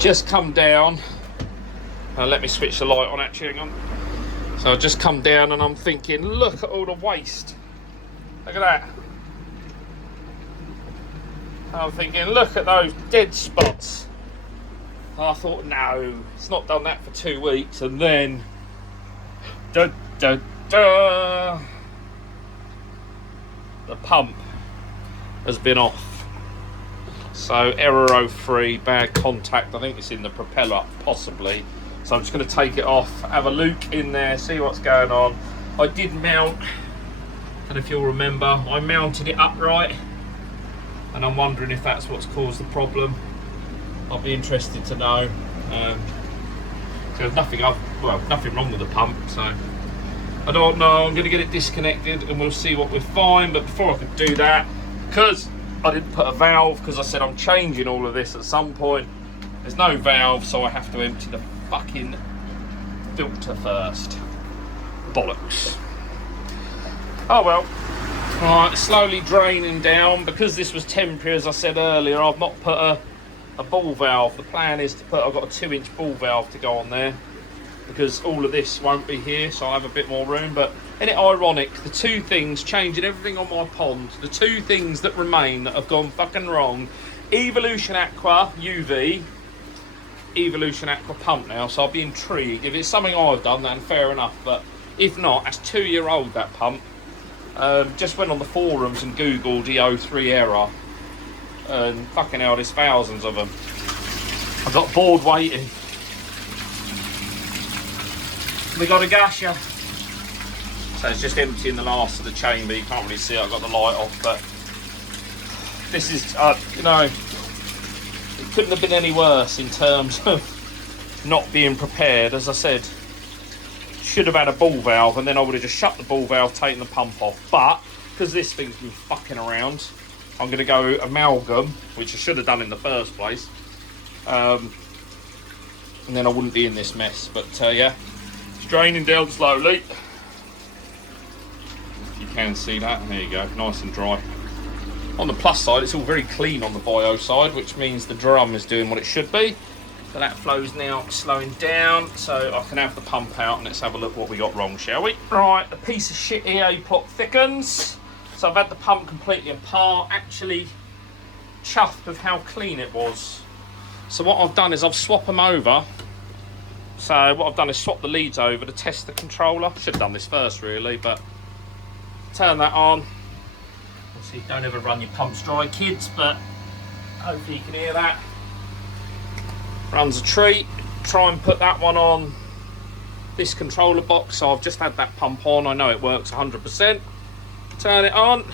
just come down. Let me switch the light on, actually, hang on. So I've just come down and I'm thinking, look at all the waste. Look at that. I'm thinking, look at those dead spots. I thought, no, it's not done that for 2 weeks. And then, the pump has been off. So error 03, bad contact. I think it's in the propeller, possibly. So I'm just going to take it off, have a look in there, see what's going on. I did mount, and if you'll remember, I mounted it upright, and I'm wondering if that's what's caused the problem. I'll be interested to know. So there's nothing wrong with the pump, so I don't know. I'm going to get it disconnected and we'll see what we find. But before I can do that, because I didn't put a valve, because I said I'm changing all of this at some point, there's no valve, so I have to empty the fucking filter first. Bollocks. Oh well. Right, slowly draining down. Because this was temporary, as I said earlier, I've not put a ball valve. The plan is to put, I've got a 2-inch ball valve to go on there, because all of this won't be here, so I'll have a bit more room. But isn't it ironic, the two things, changing everything on my pond, the two things that remain that have gone fucking wrong, Evolution Aqua UV, Evolution Aqua pump now. So I'll be intrigued. If it's something I've done, then fair enough, but if not, that's 2-year-old, that pump. Just went on the forums and googled the 03 error, and fucking hell, there's thousands of them. I got bored waiting. We got a gasher. So it's just emptying the last of the chamber. You can't really see it, I've got the light off, but this is, you know, it couldn't have been any worse in terms of not being prepared. As I said, should have had a ball valve, and then I would have just shut the ball valve, taken the pump off. But because this thing's been fucking around, I'm going to go amalgam, which I should have done in the first place, and then I wouldn't be in this mess. But yeah, it's draining down slowly. If you can see that, there you go, nice and dry. On the plus side, it's all very clean on the bio side, which means the drum is doing what it should be. So that flow's now slowing down, so I can have the pump out, and let's have a look what we got wrong, shall we? Right, a piece of shit EA plot thickens. So I've had the pump completely apart, actually chuffed with how clean it was. So what I've done is I've swapped them over. So what I've done is swap the leads over to test the controller. Should have done this first really, but turn that on. Obviously don't ever run your pumps dry, kids, but hopefully you can hear that. Runs a treat. Try and put that one on this controller box. So I've just had that pump on, I know it works 100%. Turn it on.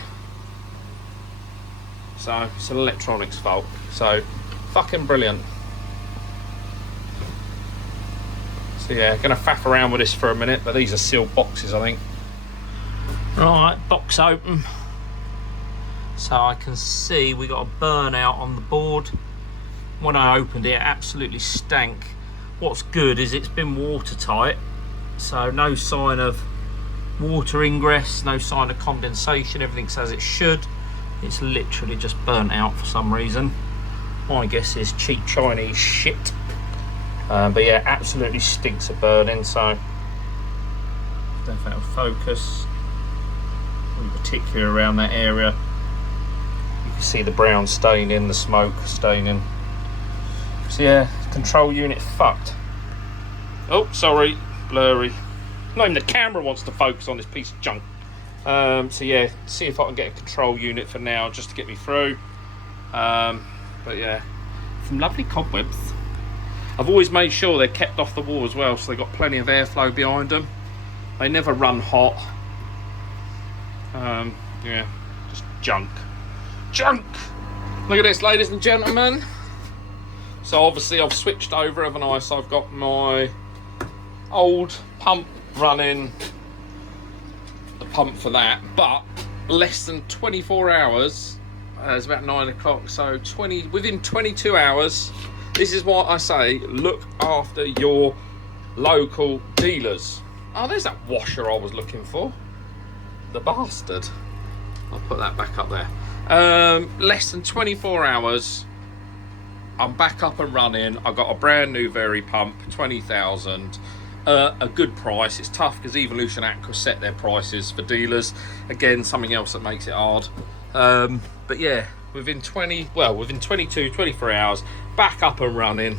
So it's an electronics fault. So fucking brilliant. So yeah, gonna faff around with this for a minute, but these are sealed boxes, I think. Right, box open. So I can see we got a burnout on the board. When I opened it, it absolutely stank. What's good is it's been watertight, so no sign of water ingress, no sign of condensation, everything's as it should. It's literally just burnt out for some reason. My guess is cheap Chinese shit. But yeah, absolutely stinks of burning, so I don't know if that'll focus. In particular around that area, you can see the brown staining, the smoke staining. So yeah, control unit fucked. Oh, sorry, blurry. Not even the camera wants to focus on this piece of junk. So yeah, see if I can get a control unit for now, just to get me through. But yeah, some lovely cobwebs. I've always made sure they're kept off the wall as well, so they've got plenty of airflow behind them. They never run hot. Yeah, just junk. Junk! Look at this, ladies and gentlemen. So obviously I've switched over, haven't I? So I've got my old pump running, the pump for that, but less than 24 hours, it's about 9 o'clock, so within 22 hours, this is what I say, look after your local dealers. Oh, there's that washer I was looking for. The bastard. I'll put that back up there. Less than 24 hours, I'm back up and running. I got a brand new vari pump, 20,000. A good price. It's tough because Evolution Aqua set their prices for dealers. Again, something else that makes it hard. But yeah, within 22, 23 hours, back up and running.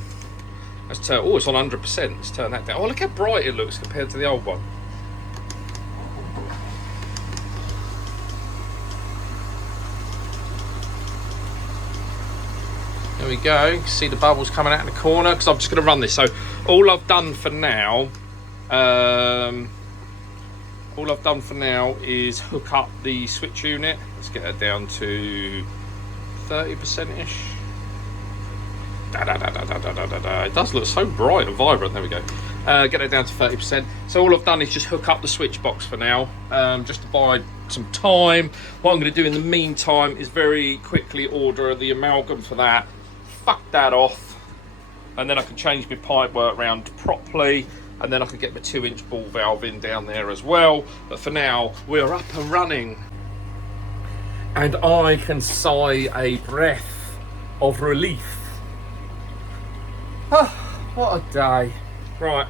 Let's turn. Oh, it's on 100%. Let's turn that down. Oh, look how bright it looks compared to the old one. There we go. You can see the bubbles coming out in the corner because I'm just going to run this. So all I've done for now, is hook up the switch unit. Let's get that down to 30%-ish. It does look so bright and vibrant. There we go. Get it down to 30%. So all I've done is just hook up the switch box for now, just to buy some time. What I'm going to do in the meantime is very quickly order the amalgam for that. Fuck that off, and then I can change my pipe work around properly, and then I can get my 2-inch ball valve in down there as well. But for now, we're up and running, and I can sigh a breath of relief. Oh, what a day. Right,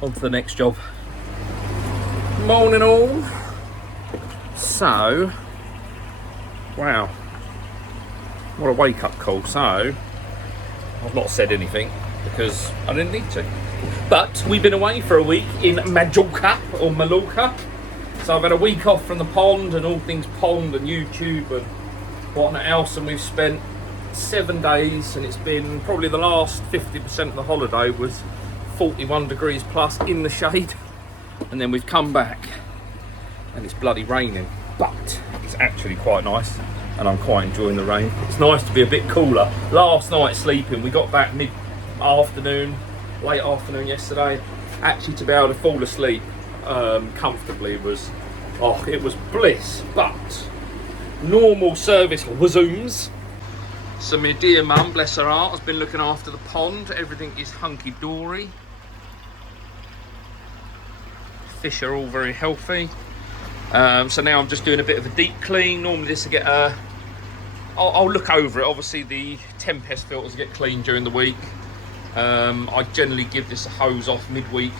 on to the next job. Morning all. So, wow, what a wake up call. So, I've not said anything because I didn't need to. But we've been away for a week in Majorca, or Mallorca. So I've had a week off from the pond and all things pond and YouTube and whatnot else, and we've spent 7 days, and it's been probably the last 50% of the holiday was 41 degrees plus in the shade, and then we've come back and it's bloody raining, but it's actually quite nice and I'm quite enjoying the rain. It's nice to be a bit cooler. Last night sleeping, we got back mid-afternoon, late afternoon yesterday, actually to be able to fall asleep comfortably was, oh, it was bliss. But normal service resumes. So my dear mum, bless her heart, has been looking after the pond. Everything is hunky-dory. Fish are all very healthy. So now I'm just doing a bit of a deep clean. Normally this will get a... I'll look over it. Obviously the Tempest filters get cleaned during the week. I generally give this a hose off midweek.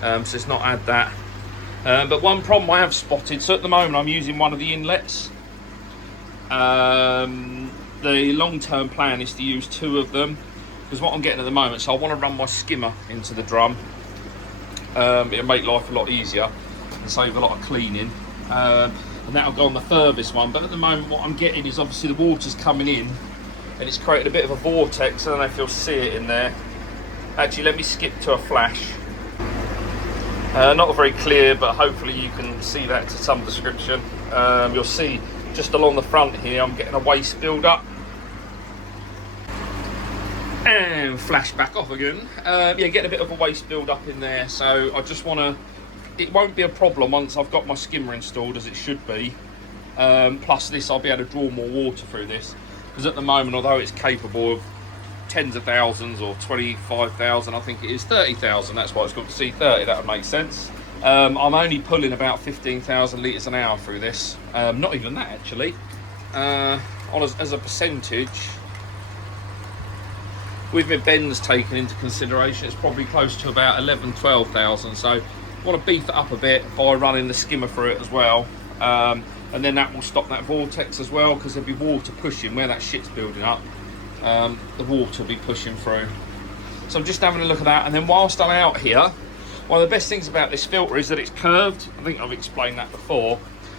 So it's not had that. But one problem I have spotted, so at the moment I'm using one of the inlets. The long-term plan is to use 2 of them, because what I'm getting at the moment, so I want to run my skimmer into the drum. It'll make life a lot easier and save a lot of cleaning, and that'll go on the furthest one. But at the moment what I'm getting is obviously the water's coming in and it's created a bit of a vortex. I don't know if you'll see it in there. Actually, let me skip to a flash. Not very clear, but hopefully you can see that to some description. You'll see just along the front here I'm getting a waste build up. And flash back off again. Yeah, get a bit of a waste build up in there, so I just want to, it won't be a problem once I've got my skimmer installed, as it should be. Plus this, I'll be able to draw more water through this, because at the moment, although it's capable of tens of thousands or 25,000, I think it is 30,000, that's why it's called C30, that would make sense. I'm only pulling about 15,000 litres an hour through this. Not even that actually. As a percentage, with my bends taken into consideration, it's probably close to about 12,000. So I want to beef it up a bit by running the skimmer through it as well. And then that will stop that vortex as well, because there'll be water pushing where that shit's building up. The water will be pushing through. So I'm just having a look at that. And then whilst I'm out here, one of the best things about this filter is that it's curved. I think I've explained that before.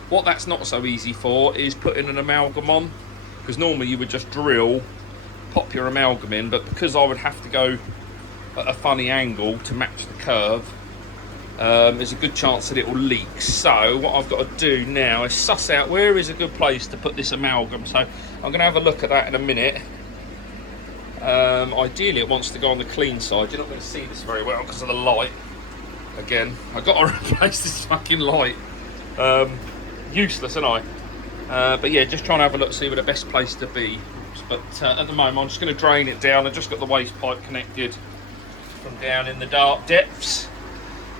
What that's not so easy for is putting an amalgam on, because normally you would just drill, pop your amalgam in, but because I would have to go at a funny angle to match the curve, there's a good chance that it will leak. So what I've got to do now is suss out where is a good place to put this amalgam. So I'm going to have a look at that in a minute. Ideally it wants to go on the clean side. You're not going to see this very well because of the light. Again, I've got to replace this fucking light. Useless, isn't I? But yeah, just trying to have a look, see where the best place to be. But at the moment I'm just going to drain it down. I've just got the waste pipe connected from down in the dark depths.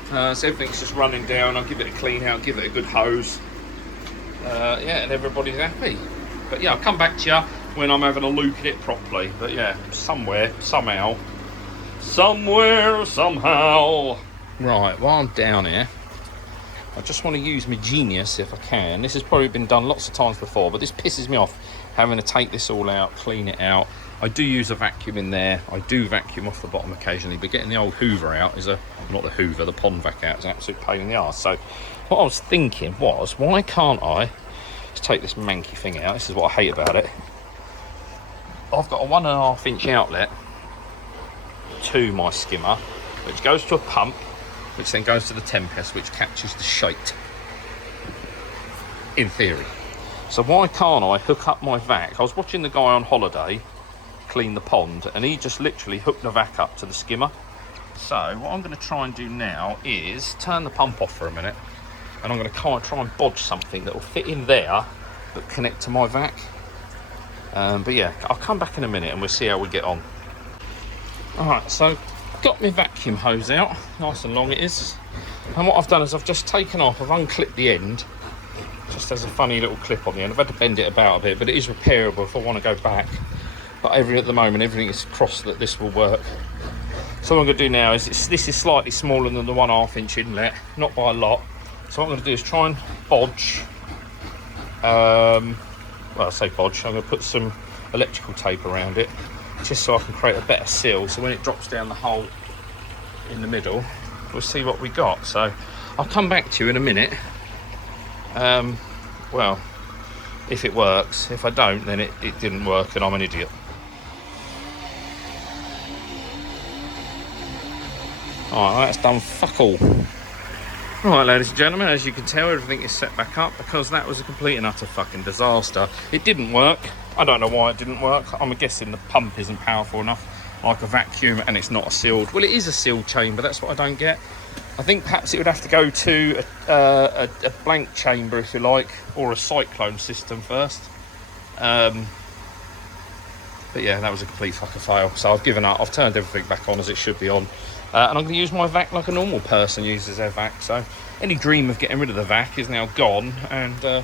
So everything's just running down. I'll give it a clean out, give it a good hose. Yeah, and everybody's happy. But yeah, I'll come back to you when I'm having a look at it properly. But yeah, somewhere, somehow, somewhere, somehow. Right, while I'm down here, I just want to use my genius if I can. This has probably been done lots of times before, but this pisses me off having to take this all out, clean it out. I do use a vacuum in there. I do vacuum off the bottom occasionally, but getting the old Hoover out is not the Hoover, the pond vac out is an absolute pain in the arse. So what I was thinking was, why can't I just take this manky thing out? This is what I hate about it. I've got a 1.5 inch outlet to my skimmer, which goes to a pump, which then goes to the Tempest, which catches the shite, in theory. So why can't I hook up my vac? I was watching the guy on holiday clean the pond, and he just literally hooked the vac up to the skimmer. So what I'm going to try and do now is turn the pump off for a minute, and I'm going to try and bodge something that will fit in there but connect to my vac. But yeah, I'll come back in a minute and we'll see how we get on. Alright, so got my vacuum hose out, nice and long it is, and what I've done is I've just taken off, I've unclipped the end, just has a funny little clip on the end. I've had to bend it about a bit, but it is repairable if I want to go back. But at the moment everything is crossed that this will work. So what I'm going to do now is, this is slightly smaller than the 1.5 inch inlet, not by a lot. So what I'm going to do is try and bodge, well I say bodge, I'm going to put some electrical tape around it, just so I can create a better seal, so when it drops down the hole in the middle, we'll see what we got. So I'll come back to you in a minute. Well, if it works. If I don't, then it didn't work and I'm an idiot. Alright, that's done fuck all. Right, ladies and gentlemen, as you can tell, everything is set back up because that was a complete and utter fucking disaster. It didn't work. I don't know why it didn't work. I'm guessing the pump isn't powerful enough, like a vacuum, and it's not a sealed. Well, it is a sealed chamber. That's what I don't get. I think perhaps it would have to go to a blank chamber, if you like, or a cyclone system first. But yeah, that was a complete fucking fail. So I've given up. I've turned everything back on as it should be on. And I'm going to use my vac like a normal person uses their vac. So any dream of getting rid of the vac is now gone, and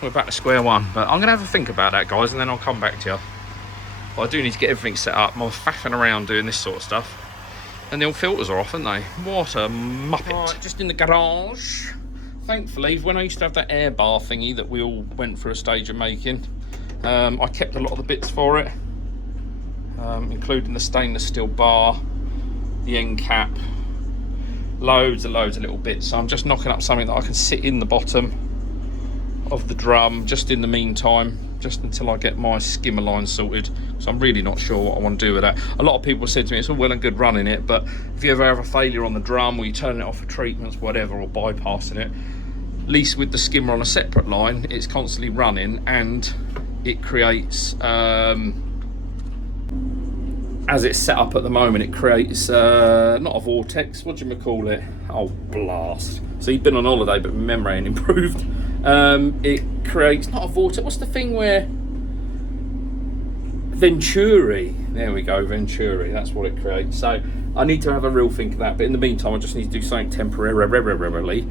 we're back to square one. But I'm going to have a think about that, guys, and then I'll come back to you. But I do need to get everything set up. I'm faffing around doing this sort of stuff. And the old filters are off, aren't they? What a muppet. Right, just in the garage. Thankfully, when I used to have that air bar thingy that we all went through a stage of making, I kept a lot of the bits for it, including the stainless steel bar, the end cap, loads and loads of little bits. So I'm just knocking up something that I can sit in the bottom of the drum just in the meantime, just until I get my skimmer line sorted. So I'm really not sure what I want to do with that. A lot of people said to me, it's all well and good running it, but if you ever have a failure on the drum, or you turn it off for treatments, whatever, or bypassing it, at least with the skimmer on a separate line, it's constantly running, and it creates, as it's set up at the moment, it creates not a vortex, what do you call it? Oh, blast. So you've been on holiday, but memory ain't improved. It creates, not a vortex, what's the thing where, Venturi, there we go, Venturi, that's what it creates. So I need to have a real think of that, but in the meantime I just need to do something temporarily,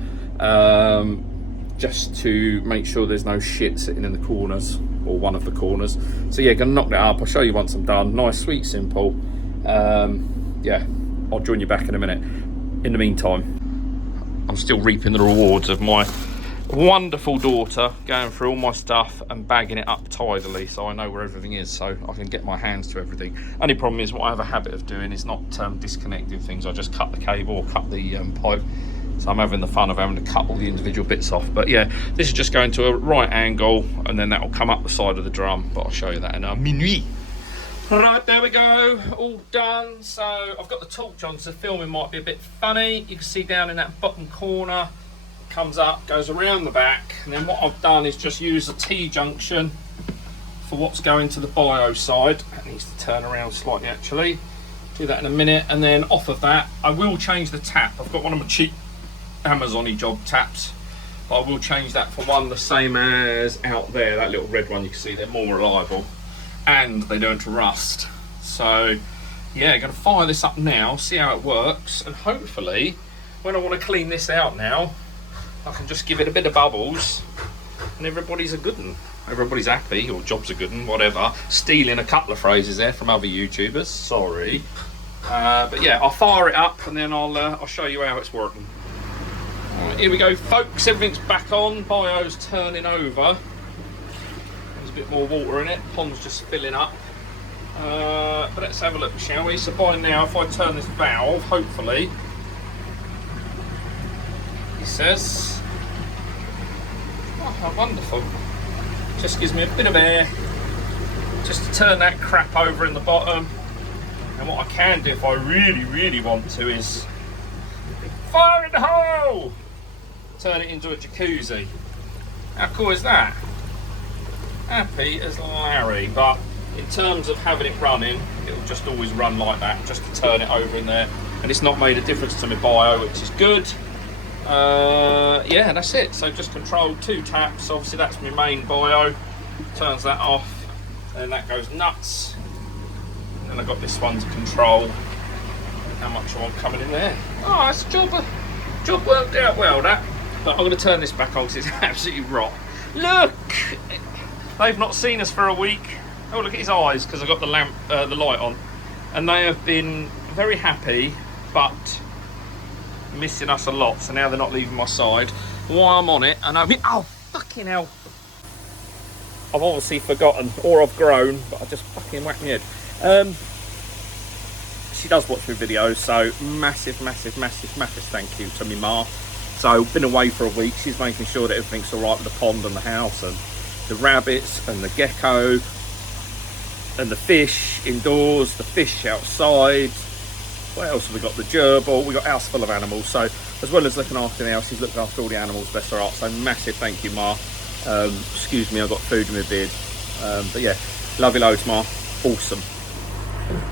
just to make sure there's no shit sitting in the corners, or one of the corners. So yeah, gonna knock that up. I'll show you once I'm done. Nice, sweet, simple. Yeah, I'll join you back in a minute. In the meantime, I'm still reaping the rewards of my wonderful daughter going through all my stuff and bagging it up tidily, so I know where everything is, so I can get my hands to everything. Only problem is, what I have a habit of doing is not disconnecting things. I just cut the cable or cut the pipe. So I'm having the fun of having to cut all the individual bits off. But yeah, this is just going to a right angle, and then that will come up the side of the drum, but I'll show you that in a minute. Right, there we go, all done. So I've got the torch on, so filming might be a bit funny. You can see down in that bottom corner, comes up, goes around the back, and then what I've done is just use a T-junction for what's going to the bio side. That needs to turn around slightly actually. Do that in a minute, and then off of that, I will change the tap. I've got one of my cheap Amazon-y job taps, but I will change that for one the same as out there, that little red one. You can see they're more reliable and they don't rust. So yeah, gonna fire this up now, see how it works, and hopefully when I want to clean this out now, I can just give it a bit of bubbles and everybody's a good one. everybody's happy, or job's a good one, whatever. Stealing a couple of phrases there from other YouTubers, sorry. But yeah, I'll fire it up and then I'll show you how it's working. Right, here we go, folks. Everything's back on. Bio's turning over. There's a bit more water in it. Pond's just filling up. But let's have a look, shall we? So by now, if I turn this valve, hopefully, he says, oh, how wonderful. Just gives me a bit of air, just to turn that crap over in the bottom. And what I can do if I really, really want to is fire in the hole! Turn it into a jacuzzi. How cool is that? Happy as Larry, but in terms of having it running, it'll just always run like that, just to turn it over in there. And it's not made a difference to my bio, which is good. Yeah, that's it. So just control 2 taps. Obviously that's my main bio. Turns that off, and that goes nuts. And then I've got this one to control how much I want coming in there. Oh, that's a job worked out well, that. But I'm going to turn this back on because it's absolutely rot. Look! They've not seen us for a week. Oh, look at his eyes, because I've got the lamp, the light on. And they have been very happy, but missing us a lot. So now they're not leaving my side. While I'm on it, and oh, fucking hell. I've obviously forgotten, or I've grown, but I just fucking whacked my head. She does watch my videos, so massive thank you to me ma. So been away for a week. She's making sure that everything's all right with the pond and the house and the rabbits and the gecko and the fish indoors, the fish outside. What else have we got? The gerbil. We got a house full of animals. So as well as looking after the house, she's looking after all the animals, bless her heart. So massive thank you, ma. Excuse me, I've got food in my beard. But yeah, love you loads, ma. Awesome.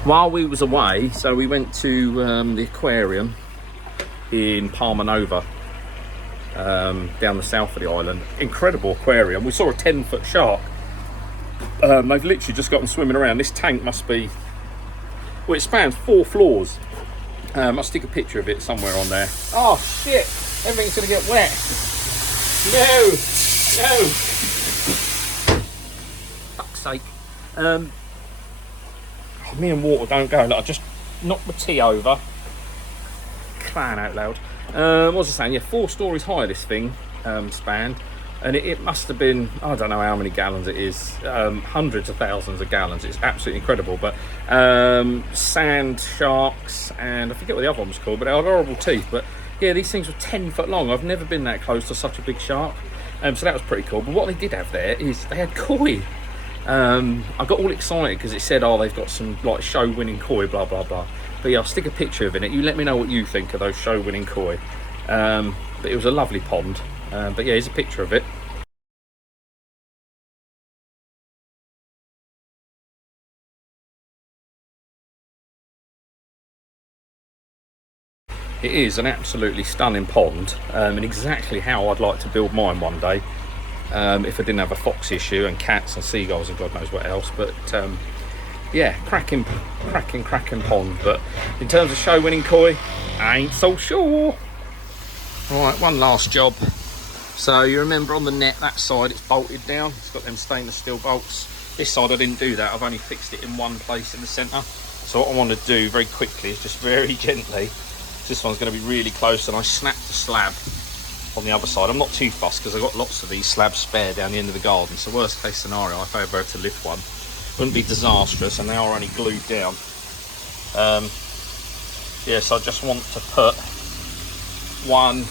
While we was away, so we went to the aquarium in Palma Nova, down the south of the island. Incredible aquarium. We saw a 10-foot shark. They've literally just got them swimming around. This tank must be, well, it spans 4 floors. I'll stick a picture of it somewhere on there. Oh shit, everything's gonna get wet. No, fuck's sake. Me and water don't go. Look, I just knocked my tea over. Crying out loud. What was I saying? Yeah, 4 stories high this thing spanned, and it must have been, I don't know how many gallons it is, hundreds of thousands of gallons. It's absolutely incredible. But sand sharks, and I forget what the other one was called, but they had horrible teeth. But yeah, these things were 10 foot long. I've never been that close to such a big shark. So that was pretty cool. But what they did have there is they had koi. I got all excited because it said, oh, they've got some like show winning koi, blah blah blah. But yeah, I'll stick a picture of it. You let me know what you think of those show winning koi. But it was a lovely pond. But yeah, here's a picture of it. It is an absolutely stunning pond, and exactly how I'd like to build mine one day. If I didn't have a fox issue and cats and seagulls and God knows what else. But yeah, cracking pond. But in terms of show winning koi, I ain't so sure. Right, one last job. So you remember on the net, that side it's bolted down. It's got them stainless steel bolts. This side I didn't do that. I've only fixed it in one place in the centre. So what I want to do very quickly is just very gently, this one's going to be really close, and I snapped the slab on the other side. I'm not too fussed because I've got lots of these slabs spare down the end of the garden. So worst case scenario, if I ever had to lift one, wouldn't be disastrous, and now are only glued down. Yeah, so I just want to put one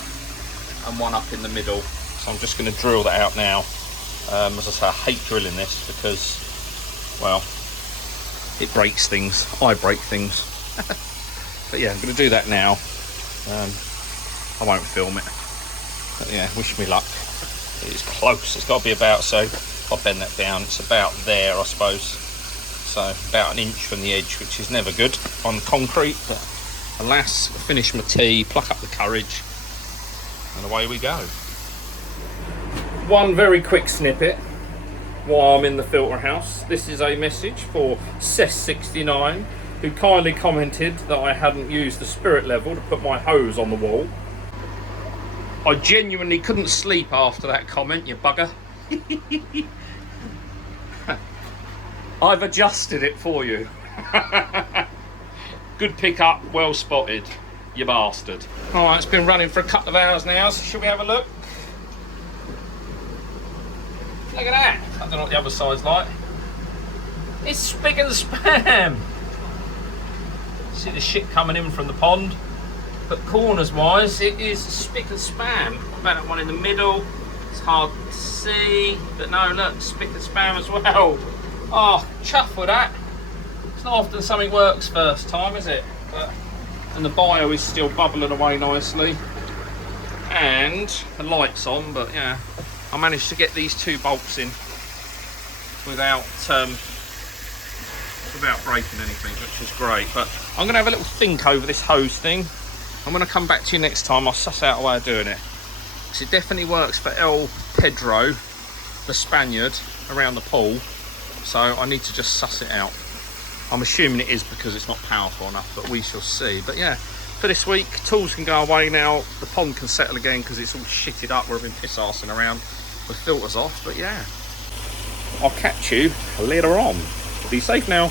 and one up in the middle. So I'm just going to drill that out now. As I say, I hate drilling this because, well, it breaks things. I break things. But yeah, I'm going to do that now. I won't film it. But yeah, wish me luck. It's close. It's got to be about, so if I bend that down, it's about there, I suppose. So about an inch from the edge, which is never good on concrete. But alas, finish my tea, pluck up the courage, and away we go. One very quick snippet while I'm in the filter house. This is a message for Cess69, who kindly commented that I hadn't used the spirit level to put my hose on the wall. I genuinely couldn't sleep after that comment, you bugger. I've adjusted it for you. Good pickup, well spotted, you bastard. Alright, it's been running for a couple of hours now, so should we have a look? Look at that. I don't know what the other side's like. It's spick and spam. See the shit coming in from the pond. But corners wise, it is spick and spam. What about that one in the middle? It's hard to see. But no, look, spick and spam as well. Oh, chuff with that. It's not often something works first time, is it? And the bio is still bubbling away nicely. And the light's on, but yeah. I managed to get these 2 bolts in without breaking anything, which is great. But I'm going to have a little think over this hose thing. I'm going to come back to you next time. I'll suss out a way of doing it. Because it definitely works for El Pedro, the Spaniard, around the pool. So I need to just suss it out. I'm assuming it is because it's not powerful enough, but we shall see. But yeah, for this week, tools can go away now. The pond can settle again because it's all shitted up. We've been piss-arsing around with filters off. But yeah, I'll catch you later on. Be safe now.